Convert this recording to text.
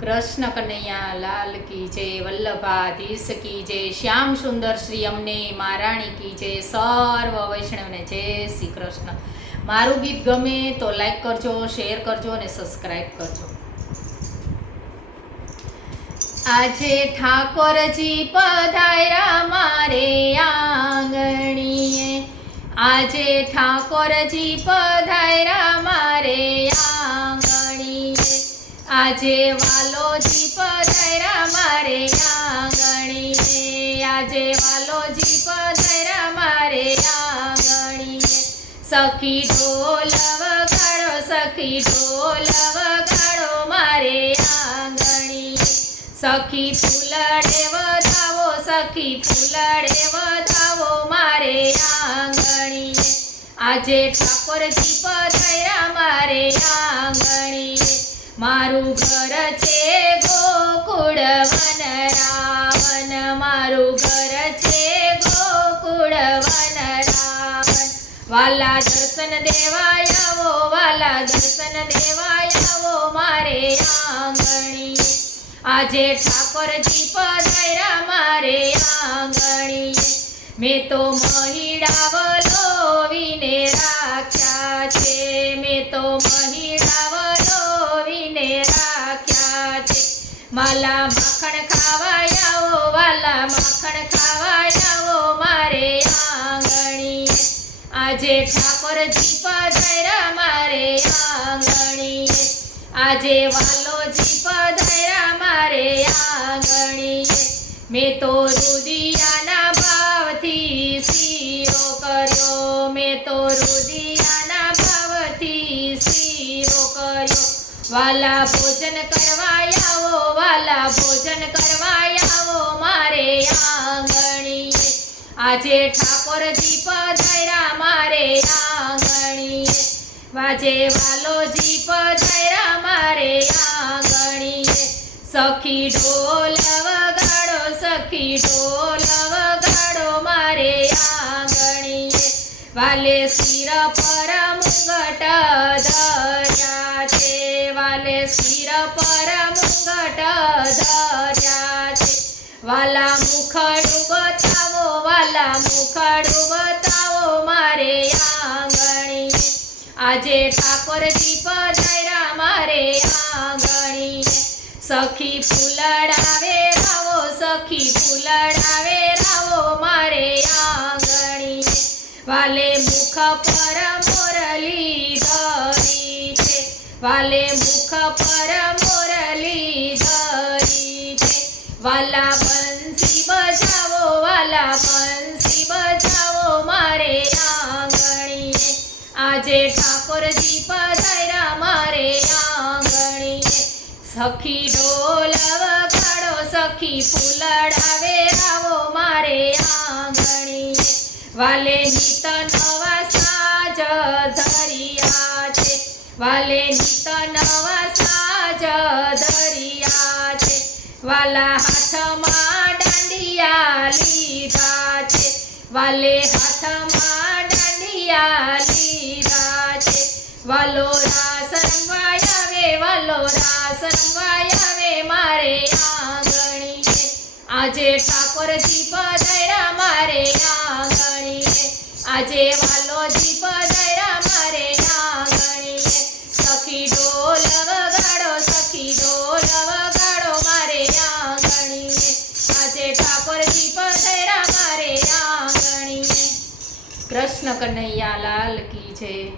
कृष्ण कन्हैया लाल की जय, वल्लभाधीश की जय, श्याम सुंदर श्री अमने महाराणी की जय, सर्व वैष्णव ने जय श्री कृष्ण। मारू गीत गमे तो लाइक करजो, शेर करजो ने सब्सक्राइब करजो। आजे ठाकोरजी पधार्या मारे आंगणीए, आजे ठाकोरजी पधार्या मारे आंगणीए, आजे वालोजी पधार्या मारे आंगणीए, आजे वालोजी पधार्या मारे आंगणीए। सखी ढोल वगाड़ो, सखी ढोल वगाड़ो मारे आंगणीए, सखी फूलड़े वधावो, सखी फूलड़े वधावो मारे आंगणीए। आजे ठाकोरजी पधार्या मारे आंगणीए, मारू घर छे गोकुळ वनरावन, मारू घर छे गोकुळ वनरावन। वाला दर्शन देवायावो, वाला दर्शन देवायावो मारे आंगणीए। आजे ठाकोरजी पधार्या मारे आंगणीए, मैं तो महिड़ावलो वीने राख्या छे, मैं तो महिड़ावलो वीने राख्या छे। माला माखण खावायावो, वाला माखण खावायावो मारे आंगणीए। आजे ठाकोरजी पधार्या मारे आंगणीए, आजे वालोजी पधार्या मारे आंगणीए। मैं तो रुदियाना भावथी सीरो कर्यो, मैं तो रुदियाना भावथी सीरो कर्यो। वाला भोजन करवायावो, वाला भोजन करवायावो मारे आंगणीए। आजे ठाकोरजी पधार्या मारे आंगणीए, वाजे वालोजी पधार्या मारे आंगणीए। सखी ढोल वगाड़ो, सखी ढोल वगाड़ो मारे आंगणीए। वाले सिर पर मुंगट धर्या छे, वाले सिर पर मुंगट धर्या छे। वाला मुखड़ू बतावो, वाला मुखड़ू बतावो मारे आंगणीए। आजे ठाकोरजी पधार्या मारे आंगणीए। सखी फूलड़ावे रावो, सखी फूलड़ावे रावो मारे आंगणीए। वाले मुख पर मोरली धरी छे, वाले मुख पर मोरली धरी छे। वाला बंसी बजावो, वाला बंसी बजावो मारे आंगणीए। आजे ठाकोरजी पधार्या मारे आंगणीए। सखी ढोल वगाड़ो, सखी फूलड़ावे रावो मारे आंगणीए। वाले नित नवा साज धरिया छे, वाले नित नवा साज धरिया छे। वाला हाथमां दांडिया लीधा छे, वाले हाथमां दांडिया लीधा छे। वालो रास रमवायावे, वालो रास रमवायावे मारे आंगणीए। आजे ठाकोरजी पधार्या मारे आंगणीए, आजे वालोजी पधार्या मारे आंगणीए। सखी ढोल वगाड़ो, सखी ढोल वगाड़ो मारे आंगणीए। आजे ठाकोरजी पधार्या मारे आंगणीए। कृष्ण कन्हैया लाल की जय।